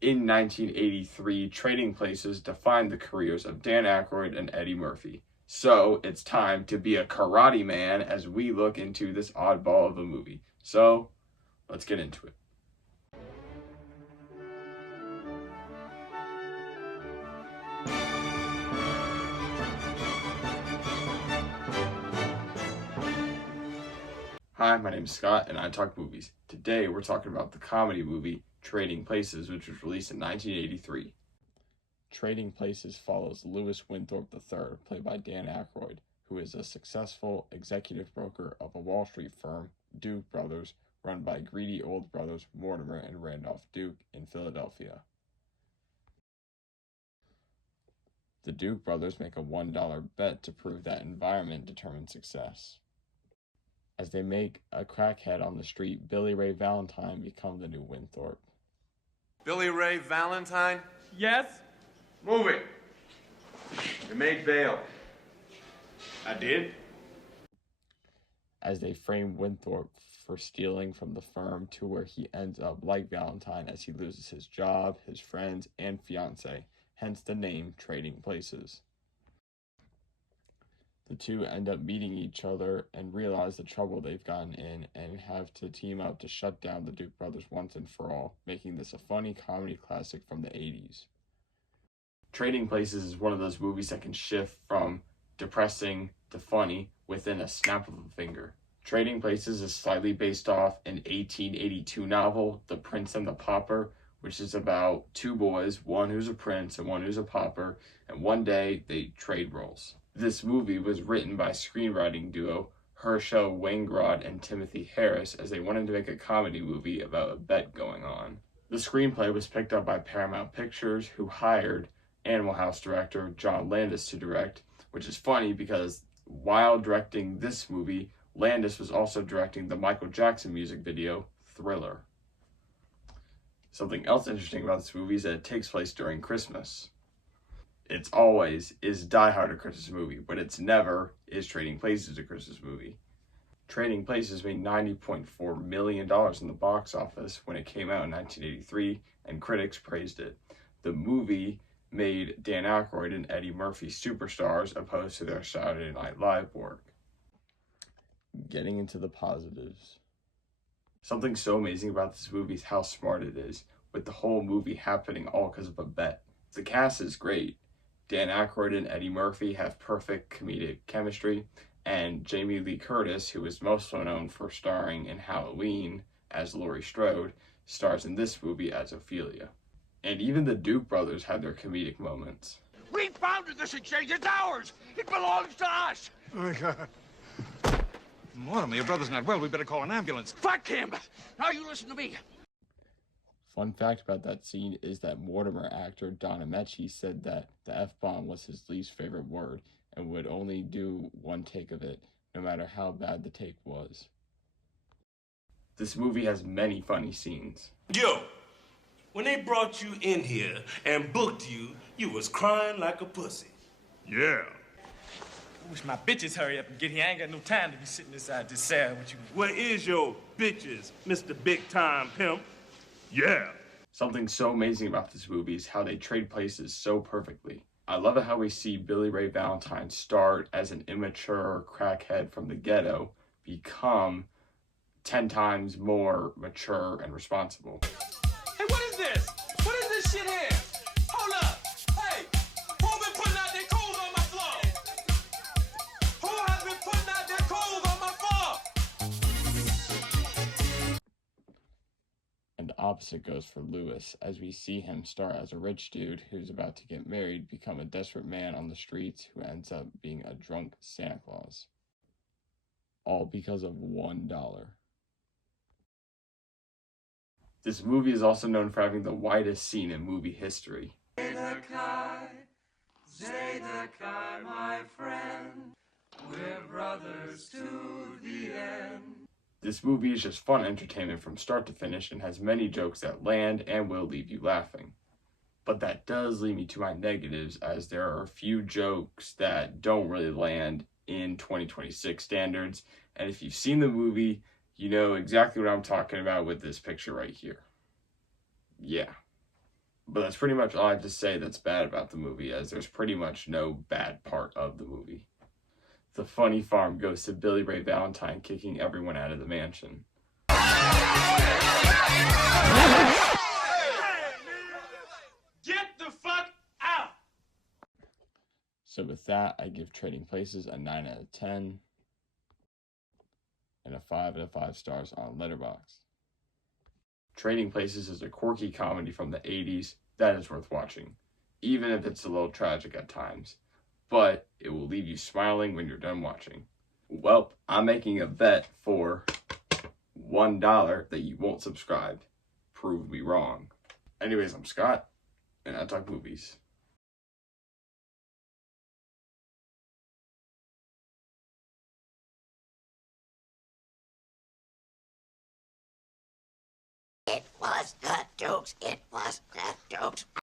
In 1983, Trading Places defined the careers of Dan Aykroyd and Eddie Murphy. So it's time to be a karate man as we look into this oddball of a movie. So let's get into it. Hi, my name is Scott and I talk movies. Today we're talking about the comedy movie Trading Places, which was released in 1983. Trading Places follows Louis Winthorpe III, played by Dan Aykroyd, who is a successful executive broker of a Wall Street firm, Duke Brothers, run by greedy old brothers Mortimer and Randolph Duke in Philadelphia. The Duke brothers make a $1 bet to prove that environment determines success. As they make a crackhead on the street, Billy Ray Valentine becomes the new Winthorpe. Billy Ray Valentine? Yes? Move it. You made bail. I did. As they frame Winthorpe for stealing from the firm to where he ends up like Valentine as he loses his job, his friends, and fiancé, hence the name Trading Places. The two end up meeting each other and realize the trouble they've gotten in and have to team up to shut down the Duke brothers once and for all, making this a funny comedy classic from the 80s. Trading Places is one of those movies that can shift from depressing to funny within a snap of a finger. Trading Places is slightly based off an 1882 novel, The Prince and the Pauper, which is about two boys, one who's a prince and one who's a pauper, and one day they trade roles. This movie was written by screenwriting duo Herschel Weingrod and Timothy Harris as they wanted to make a comedy movie about a bet going on. The screenplay was picked up by Paramount Pictures, who hired Animal House director John Landis to direct, which is funny because while directing this movie, Landis was also directing the Michael Jackson music video, Thriller. Something else interesting about this movie is that it takes place during Christmas. It's always, is Die Hard a Christmas movie, but it's never, is Trading Places a Christmas movie. Trading Places made $90.4 million in the box office when it came out in 1983, and critics praised it. The movie made Dan Aykroyd and Eddie Murphy superstars opposed to their Saturday Night Live work. Getting into the positives. Something so amazing about this movie is how smart it is, with the whole movie happening all because of a bet. The cast is great. Dan Aykroyd and Eddie Murphy have perfect comedic chemistry, and Jamie Lee Curtis, who is most known for starring in Halloween as Laurie Strode, stars in this movie as Ophelia. And even the Duke brothers had their comedic moments. We founded this exchange. It's ours. It belongs to us. Oh, my God. Mortimer, your brother's not well. We better call an ambulance. Fuck him. Now you listen to me. Fun fact about that scene is that Mortimer actor Don Ameche said that the F-bomb was his least favorite word and would only do one take of it, no matter how bad the take was. This movie has many funny scenes. Yo, when they brought you in here and booked you, you was crying like a pussy. Yeah. I wish my bitches hurry up and get here. I ain't got no time to be sitting inside this cell with you. Where is your bitches, Mr. Big Time Pimp? Yeah. Something so amazing about this movie is how they trade places so perfectly. I love it how we see Billy Ray Valentine start as an immature crackhead from the ghetto, become 10 times more mature and responsible. Hey, what is this? What is this shit here? Hold up. Hey, who been putting out their clothes on my floor? Who has been putting out their clothes on my floor? And the opposite goes for Louis, as we see him start as a rich dude who's about to get married, become a desperate man on the streets who ends up being a drunk Santa Claus. All because of $1. This movie is also known for having the widest scene in movie history. Zedekiah, my friend, we're brothers to the end. This movie is just fun entertainment from start to finish and has many jokes that land and will leave you laughing. But that does lead me to my negatives, as there are a few jokes that don't really land in 2026 standards. And if you've seen the movie, you know exactly what I'm talking about with this picture right here. Yeah. But that's pretty much all I have to say that's bad about the movie, as there's pretty much no bad part of the movie. The funny farm goes to Billy Ray Valentine kicking everyone out of the mansion. Get the fuck out! So with that, I give Trading Places a 9 out of 10 and a 5 out of 5 stars on Letterboxd. Trading Places is a quirky comedy from the 80s that is worth watching, even if it's a little tragic at times, but it will leave you smiling when you're done watching. Well, I'm making a bet for $1 that you won't subscribe. Prove me wrong. Anyways, I'm Scott, and I talk movies. It was the Dukes. It was the Dukes.